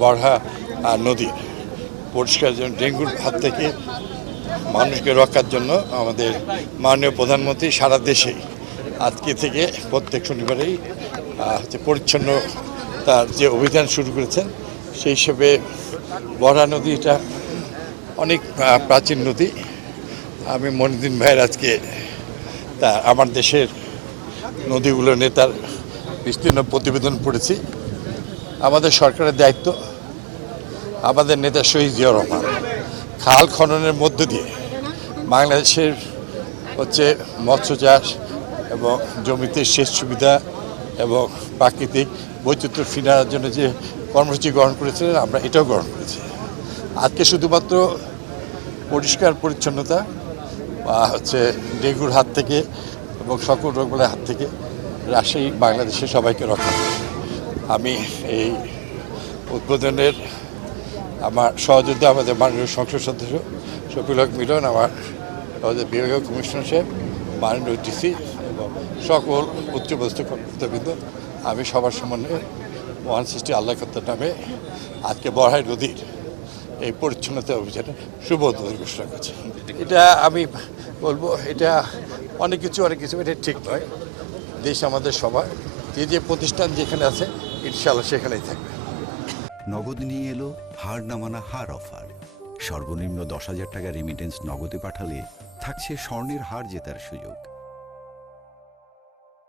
বরহা নদী পরিষ্কার জন্য ডেঙ্গুর হাত থেকে মানুষকে রক্ষার জন্য আমাদের মাননীয় প্রধানমন্ত্রী সারা দেশে আজকে থেকে প্রত্যেক শনিবারেই পরিচ্ছন্ন তার যে অভিযান শুরু করেছেন সেই হিসেবে বরহা নদীটা অনেক প্রাচীন নদী। আমি মনিউদ্দিন ভাইয়ের আজকে আমার দেশের নদীগুলো নিয়ে তার বিস্তীর্ণ প্রতিবেদন পড়েছি। আমাদের সরকারের দায়িত্ব, আমাদের নেতা শহীদ জিয়াউর রহমান খাল খননের মধ্য দিয়ে বাংলাদেশের মৎস্য চাষ এবং জমিতে সেচ সুবিধা এবং প্রাকৃতিক বৈচিত্র্য ফিরে আনার জন্য যে কর্মসূচি গ্রহণ করেছিলেন আমরা এটাও গ্রহণ করেছি। আজকে শুধুমাত্র পরিষ্কার পরিচ্ছন্নতা বা ডেঙ্গুর হাত থেকে এবং সকল রোগগুলোর হাত থেকে রাজশাহী বাংলাদেশের সবাইকে রক্ষা করে। আমি এই উদ্বোধনের আমার সহযোদ্ধা আমাদের মাননীয় সংসদ সদস্য শফিউল হক মিলন, আমাদের বিভাগীয় কমিশনার সাহেব, মাননীয় ডিসি এবং সকল উচ্চপদস্থ কর্মকর্তাবৃন্দ, আমি সবার সমন্বয়ে মহান সৃষ্টি আল্লাহ কর্তার নামে আজকে বরহা নদীর এই পরিচ্ছন্নতা অভিযানে শুভ উদ্বোধন ঘোষণা করছি। এটা আমি বলবো এটা অনেক কিছু এটা ঠিক নয়। দেশ আমাদের সবার, যে প্রতিষ্ঠান যেখানে আছে ইনশাআল্লাহ সেখানেই থাকবে। নগদ নিয়ে এলো হার না মানা হার অফার। সর্বনিম্ন 10,000 টাকা রেমিটেন্স নগদে পাঠালে থাকছে স্বর্ণের হার জেতার সুযোগ।